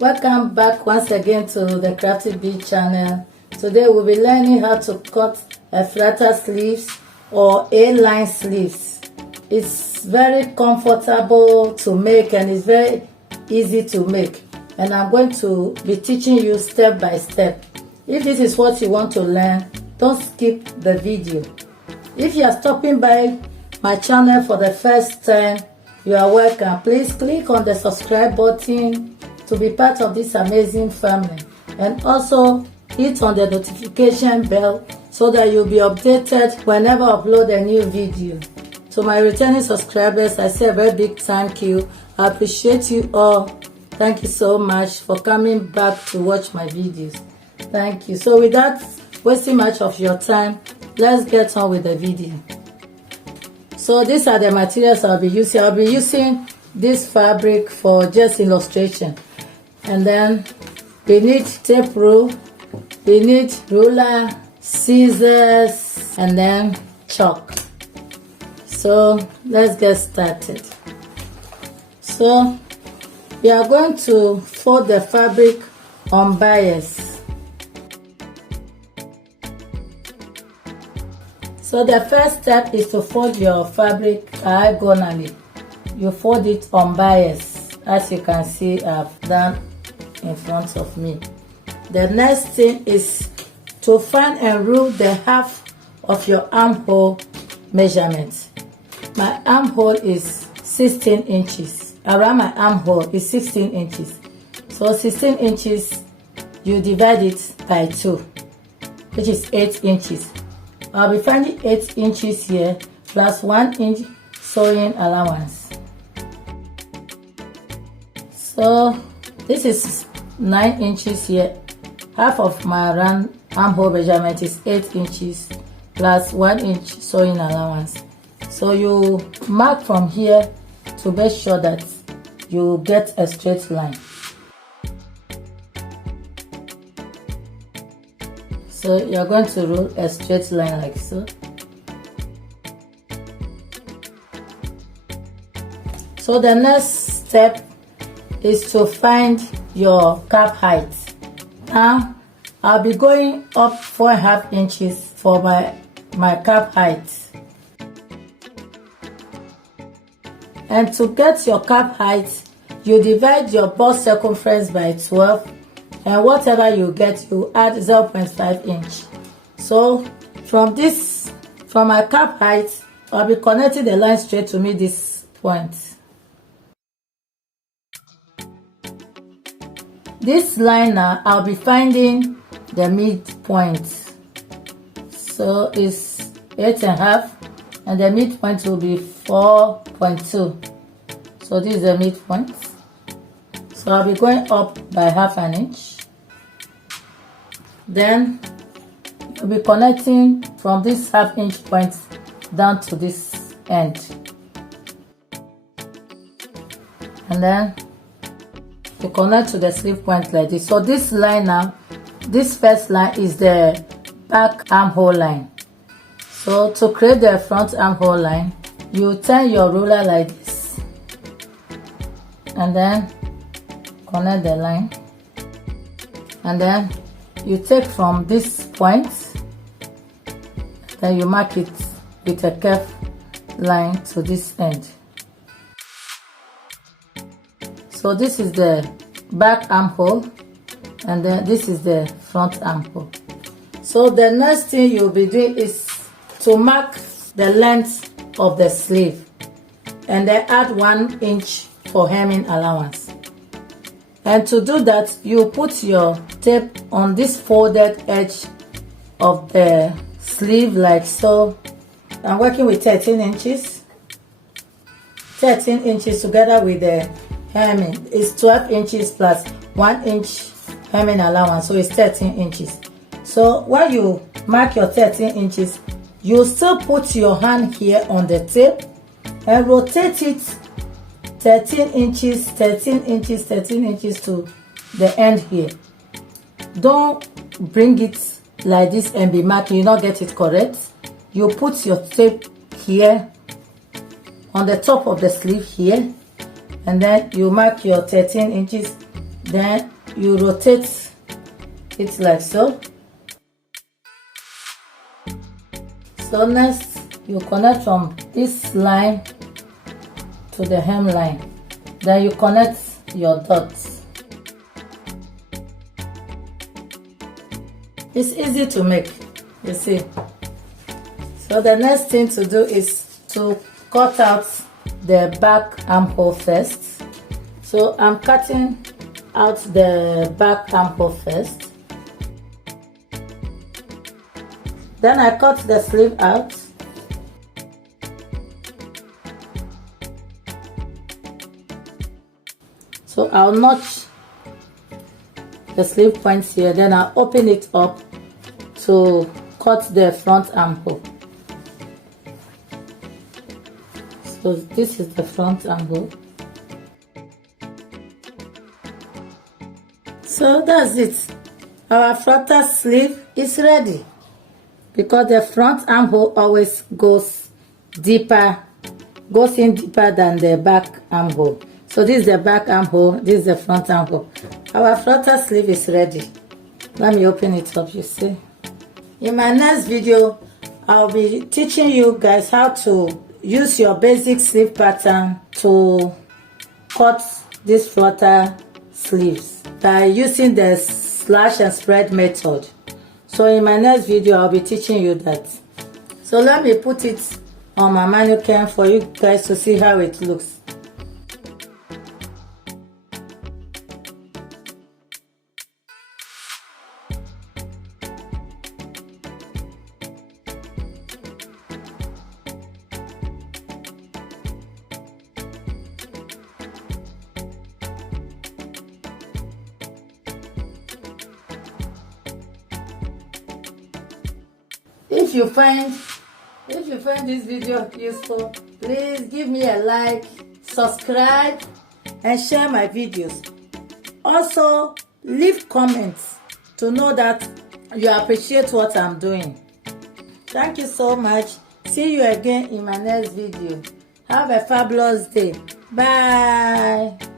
Welcome back once again to the Crafty Bee channel. Today we'll be learning how to cut a flutter sleeves or A-line sleeves. It's very comfortable to make and it's very easy to make, and I'm going to be teaching you step by step. If this is what you want to learn, don't skip the video. If you are stopping by my channel for the first time, you are welcome. Please click on the subscribe button to be part of this amazing family, and also hit on the notification bell so that you'll be updated whenever I upload a new video. To my returning subscribers, I say a very big thank you. I appreciate you all. Thank you so much for coming back to watch my videos. Thank you. So without wasting much of your time, let's get on with the video. So these are the materials I'll be using. I'll be using this fabric for just illustration. And then we need tape rule, we need ruler, scissors, and then chalk. So let's get started. So we are going to fold the fabric on bias. So the first step is to fold your fabric diagonally. You fold it on bias, as you can see I've done in front of me. The next thing is to find and rule the half of your armhole measurement. My armhole is 16 inches. Around my armhole is 16 inches. So 16 inches, you divide it by 2, which is 8 inches. I'll be finding 8 inches here plus 1 inch sewing allowance. So this is 9 inches here. Half of my round armhole measurement is 8 inches plus 1 inch sewing allowance. So you mark from here to make sure that you get a straight line. So you're going to rule a straight line like so. So the next step is to find your cap height. Now I'll be going up 4.5 inches for my cap height. And to get your cap height, you divide your bust circumference by 12, and whatever you get, you add 0.5 inch. So from my cap height, I'll be connecting the line straight to meet this point. This line now, I'll be finding the midpoint. So it's 8.5, and the midpoint will be 4.2. So this is the midpoint. So I'll be going up by 0.5 inch. Then you'll be connecting from this 0.5 inch point down to this end. And then you connect to the sleeve point like this. So this line now, this first line is the back armhole line. So to create the front armhole line, you turn your ruler like this, and then connect the line, and then you take from this point, then you mark it with a curved line to this end. So this is the back armhole, and then this is the front armhole. So the next thing you'll be doing is to mark the length of the sleeve, and then add 1 inch for hemming allowance. And to do that, you put your tape on this folded edge of the sleeve like so. I'm working with 13 inches. 13 inches together with the hemming is 12 inches plus 1 inch hemming allowance, so it's 13 inches. So when you mark your 13 inches, you still put your hand here on the tape and rotate it 13 inches, 13 inches, 13 inches to the end here. Don't bring it like this and be marking, you not get it correct. You put your tape here on the top of the sleeve here, and then you mark your 13 inches Then you rotate it like so. So next you connect from this line to the hemline. Then you connect your dots. It's easy to make, you see. So the next thing to do is to cut out the back armhole first. So I'm cutting out the back armhole first. Then I cut the sleeve out. So I'll notch the sleeve points here, then I'll open it up to cut the front armhole. So this is the front armhole. So that's it. Our flutter sleeve is ready, because the front armhole always goes in deeper than the back armhole. So this is the back armhole, this is the front armhole. Our flutter sleeve is ready. Let me open it up, you see. In my next video, I'll be teaching you guys how to use your basic sleeve pattern to cut this flutter sleeves by using the slash and spread method. So in my next video, I'll be teaching you that. So let me put it on my mannequin for you guys to see how it looks. If you find this video useful, please give me a like, subscribe, and share my videos. Also, leave comments to know that you appreciate what I'm doing. Thank you so much. See you again in my next video. Have a fabulous day. Bye.